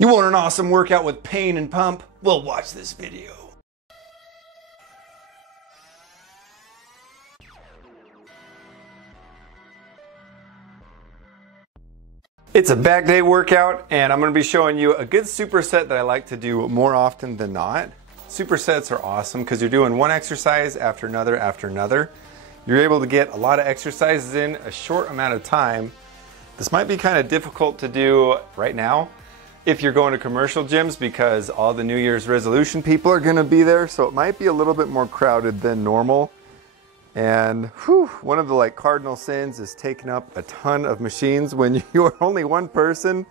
You want an awesome workout with pain and pump? Well, watch this video. It's a back day workout, and I'm going to be showing you a good superset that I like to do more often than not. Supersets are awesome because you're doing one exercise after another. You're able to get a lot of exercises in a short amount of time. This might be kind of difficult to do right now if you're going to commercial gyms because all the New Year's resolution people are going to be there, so it might be a little bit more crowded than normal. And one of the cardinal sins is taking up a ton of machines when you're only one person.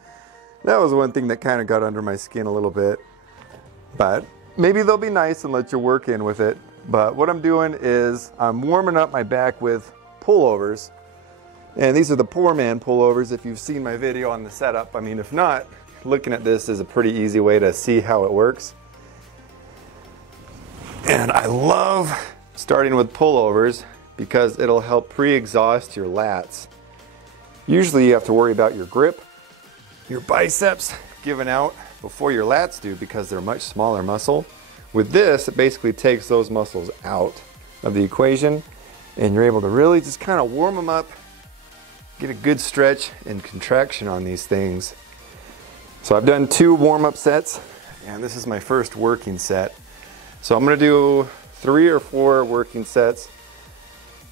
That was one thing that kind of got under my skin a little bit. But maybe they'll be nice and let you work in with it. But what I'm doing is I'm warming up my back with pullovers. And these are the poor man pullovers if you've seen my video on the setup. I mean, if not, looking at this is a pretty easy way to see how it works. And I love starting with pullovers because it'll help pre-exhaust your lats. Usually you have to worry about your grip, your biceps giving out before your lats do because they're a much smaller muscle. With this, it basically takes those muscles out of the equation and you're able to really just kind of warm them up, get a good stretch and contraction on these things. So I've done 2 warm-up sets and this is my first working set. So I'm going to do 3 or 4 working sets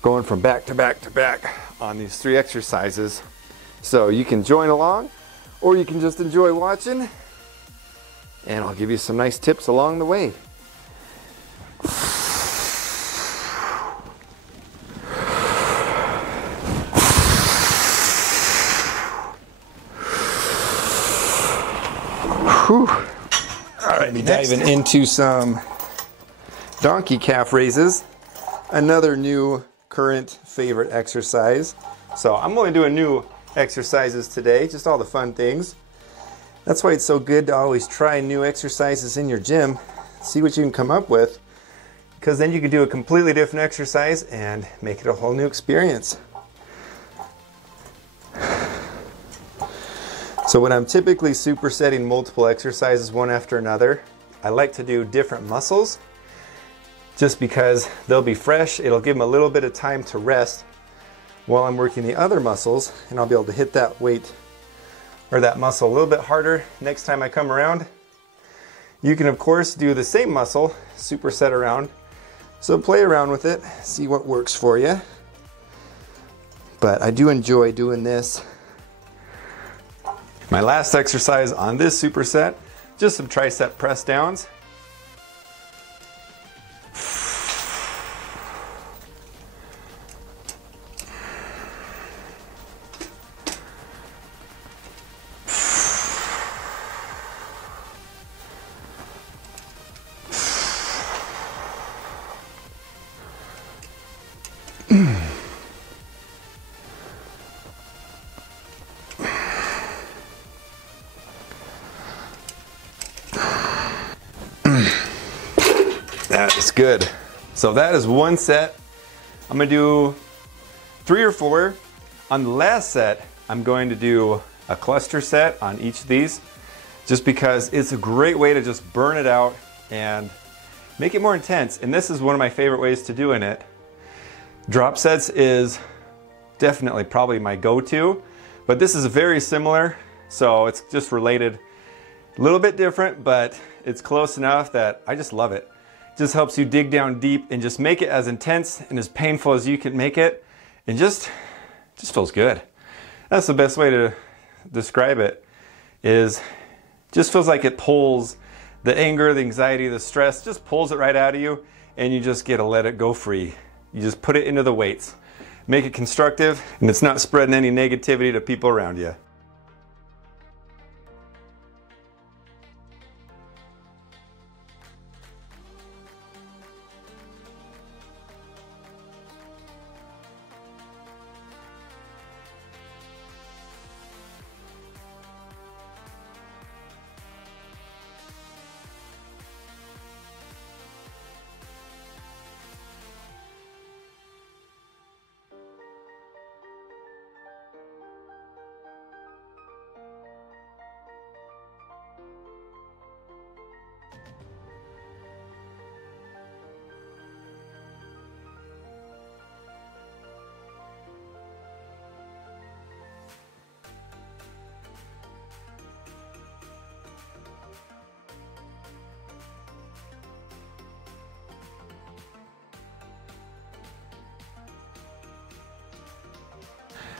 going from back to back to back on these 3 exercises. So you can join along or you can just enjoy watching and I'll give you some nice tips along the way. Alright, diving into some donkey calf raises, another new current favorite exercise. So I'm only doing new exercises today, just all the fun things. That's why it's so good to always try new exercises in your gym, see what you can come up with, because then you can do a completely different exercise and make it a whole new experience. So when I'm typically supersetting multiple exercises one after another, I like to do different muscles just because they'll be fresh. It'll give them a little bit of time to rest while I'm working the other muscles, and I'll be able to hit that weight or that muscle a little bit harder next time I come around. You can of course do the same muscle, superset around. So play around with it, see what works for you. But I do enjoy doing this. My last exercise on this superset, just some tricep press downs. That is good. So that is one set. I'm gonna do 3 or 4. On the last set, I'm going to do a cluster set on each of these, just because it's a great way to just burn it out and make it more intense. And this is one of my favorite ways to doing it. Drop sets is definitely probably my go-to, but this is very similar, so it's just related. A little bit different, but it's close enough that I just love it. Just helps you dig down deep and just make it as intense and as painful as you can make it, and just feels good. That's the best way to describe it, is just feels like it pulls the anger, the anxiety, the stress, just pulls it right out of you, and you just get to let it go free. You just put it into the weights, make it constructive, and it's not spreading any negativity to people around you.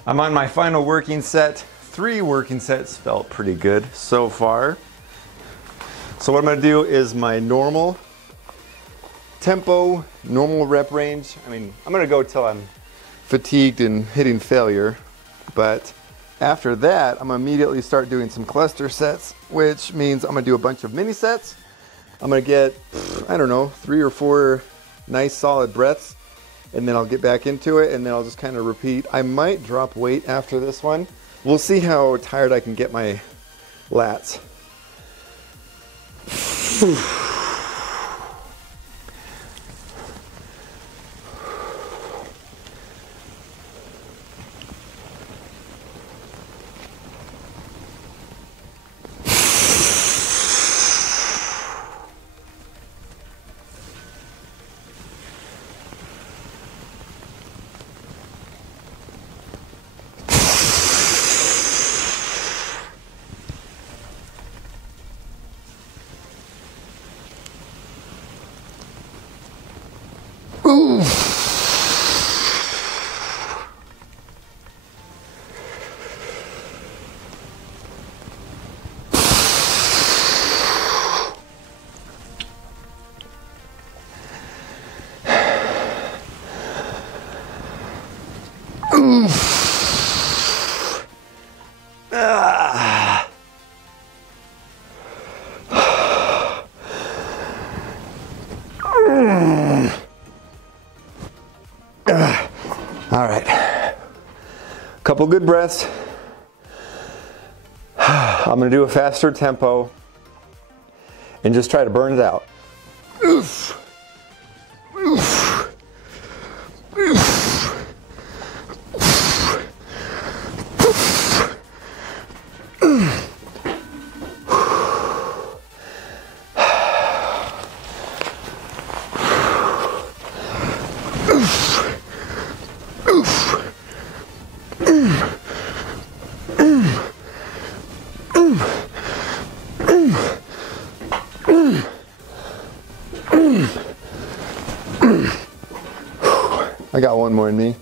I'm on my final working set. 3 working sets felt pretty good so far. So what I'm gonna do is my normal tempo, normal rep range. I mean, I'm gonna go till I'm fatigued and hitting failure, but after that, I'm gonna immediately start doing some cluster sets, which means I'm gonna do a bunch of mini sets. I'm gonna get, I don't know, 3 or 4 nice solid breaths, and then I'll get back into it, and then I'll just kind of repeat. I might drop weight after this one. We'll see how tired I can get my lats. Ooh. All right, couple good breaths. I'm gonna do a faster tempo and just try to burn it out. Oof. Oof. Oof. I got one more in me.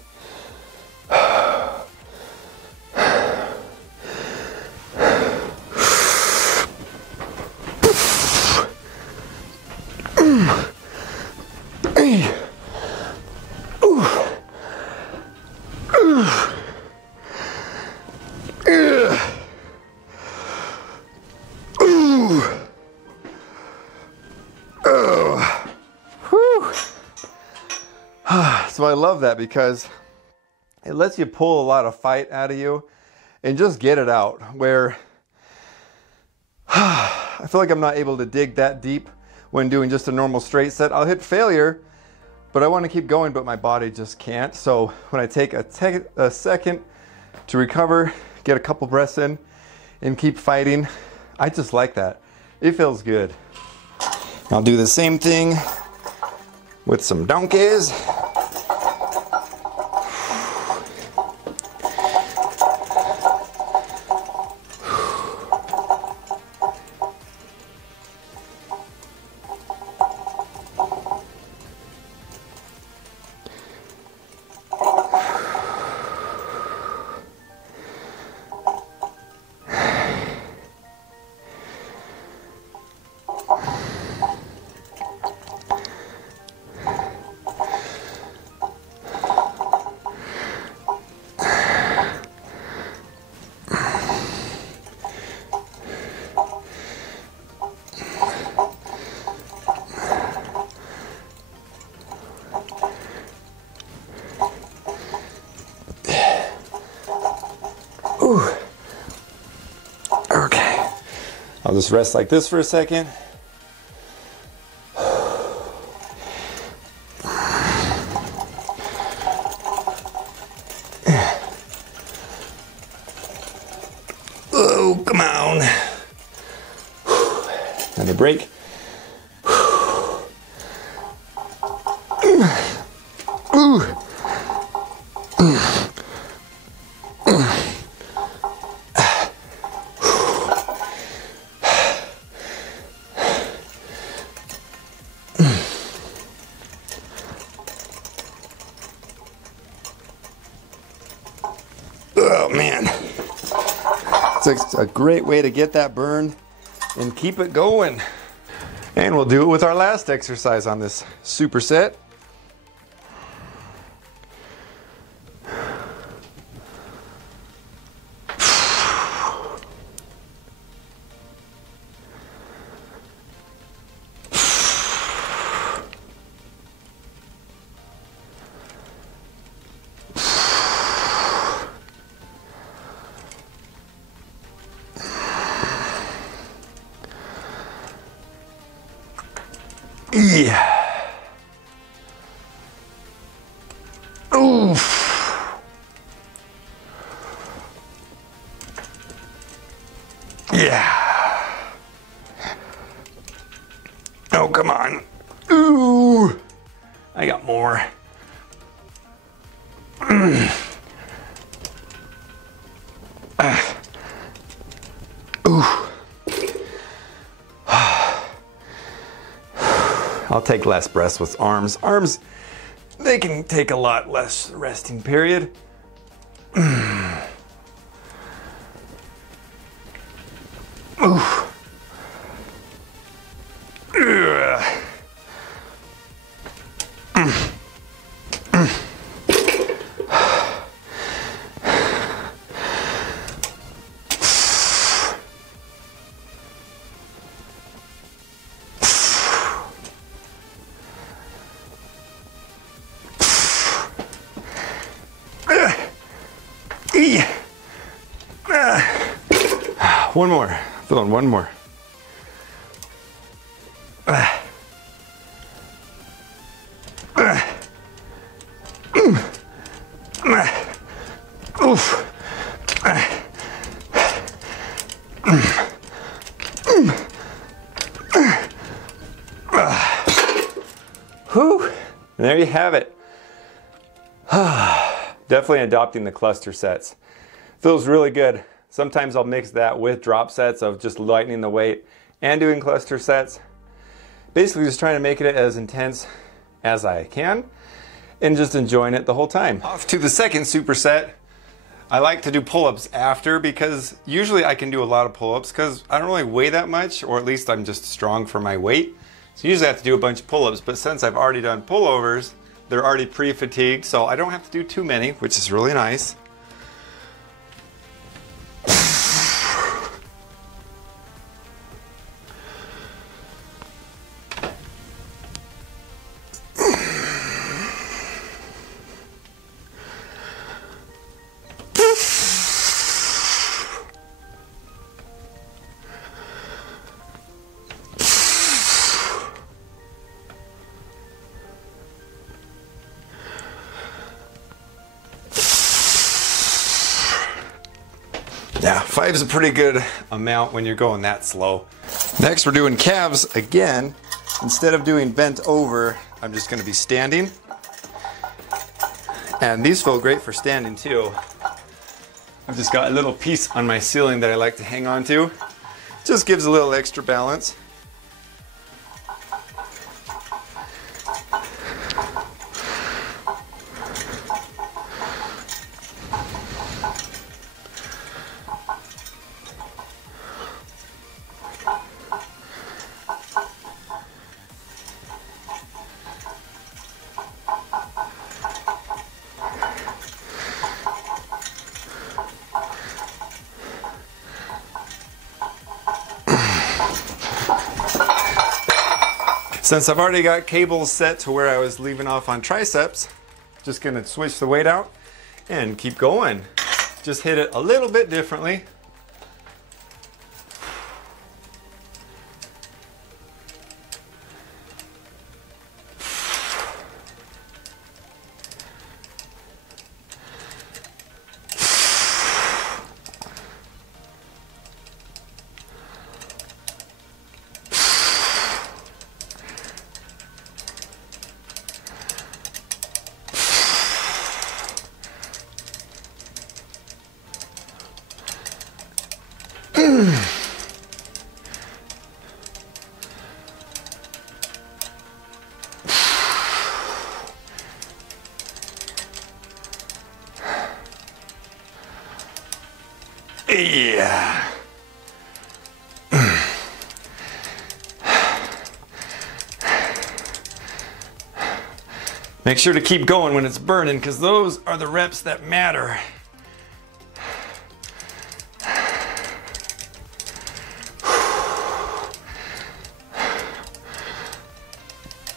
So I love that because it lets you pull a lot of fight out of you and just get it out, where I feel like I'm not able to dig that deep when doing just a normal straight set. I'll hit failure, but I want to keep going, but my body just can't. So when I take a second to recover, get a couple breaths in, and keep fighting, I just like that. It feels good. I'll do the same thing with some donkeys. Ooh. Okay. I'll just rest like this for a second. Oh, come on. Another break. Ooh. It's a great way to get that burn and keep it going. And we'll do it with our last exercise on this superset. Yeah. Oof. Yeah. Oh, come on. Ooh. I got more. Ooh. I'll take less breaths with arms. Arms, they can take a lot less resting period. Ooh. One more. Fill in one more. Oof. Whew. And there you have it. Definitely adopting the cluster sets. Feels really good. Sometimes I'll mix that with drop sets of just lightening the weight and doing cluster sets. Basically just trying to make it as intense as I can and just enjoying it the whole time. Off to the second superset. I like to do pull-ups after because usually I can do a lot of pull-ups because I don't really weigh that much, or at least I'm just strong for my weight. So usually I have to do a bunch of pull-ups, but since I've already done pullovers, they're already pre-fatigued, so I don't have to do too many, which is really nice. Yeah, 5 is a pretty good amount when you're going that slow. Next, we're doing calves again. Instead of doing bent over, I'm just going to be standing. And these feel great for standing too. I've just got a little piece on my ceiling that I like to hang on to. Just gives a little extra balance. Since I've already got cables set to where I was leaving off on triceps, just gonna switch the weight out and keep going. Just hit it a little bit differently. Yeah. Make sure to keep going when it's burning, because those are the reps that matter.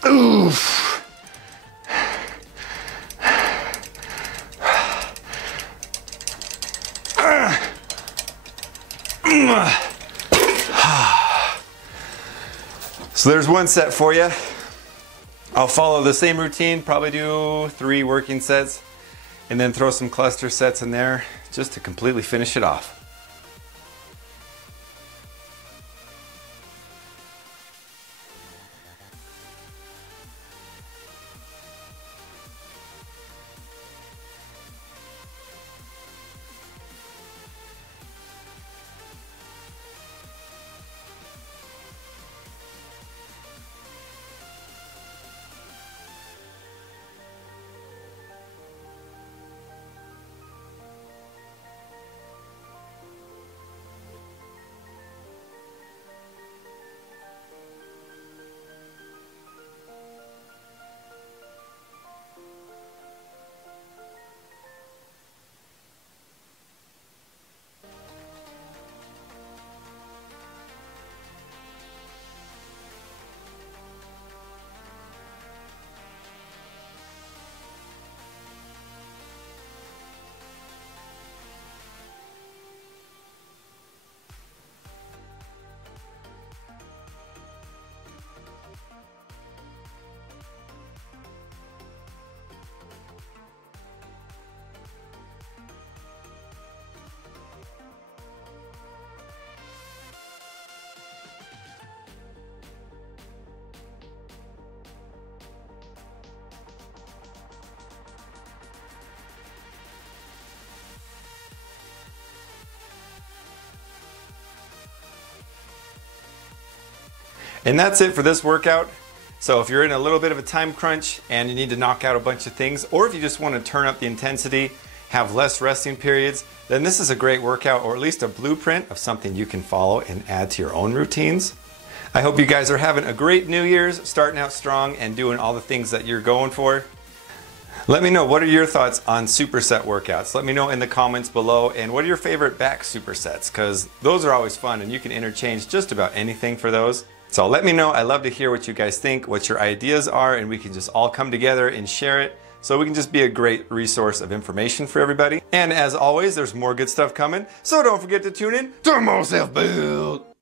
Oof. So there's one set for you. I'll follow the same routine, probably do 3 working sets, and then throw some cluster sets in there just to completely finish it off. And that's it for this workout. So if you're in a little bit of a time crunch and you need to knock out a bunch of things, or if you just want to turn up the intensity, have less resting periods, then this is a great workout, or at least a blueprint of something you can follow and add to your own routines. I hope you guys are having a great New Year's, starting out strong and doing all the things that you're going for. Let me know, what are your thoughts on superset workouts? Let me know in the comments below, and what are your favorite back supersets? Because those are always fun and you can interchange just about anything for those. So let me know. I love to hear what you guys think, what your ideas are, and we can just all come together and share it so we can just be a great resource of information for everybody. And as always, there's more good stuff coming, so don't forget to tune in to more self-build.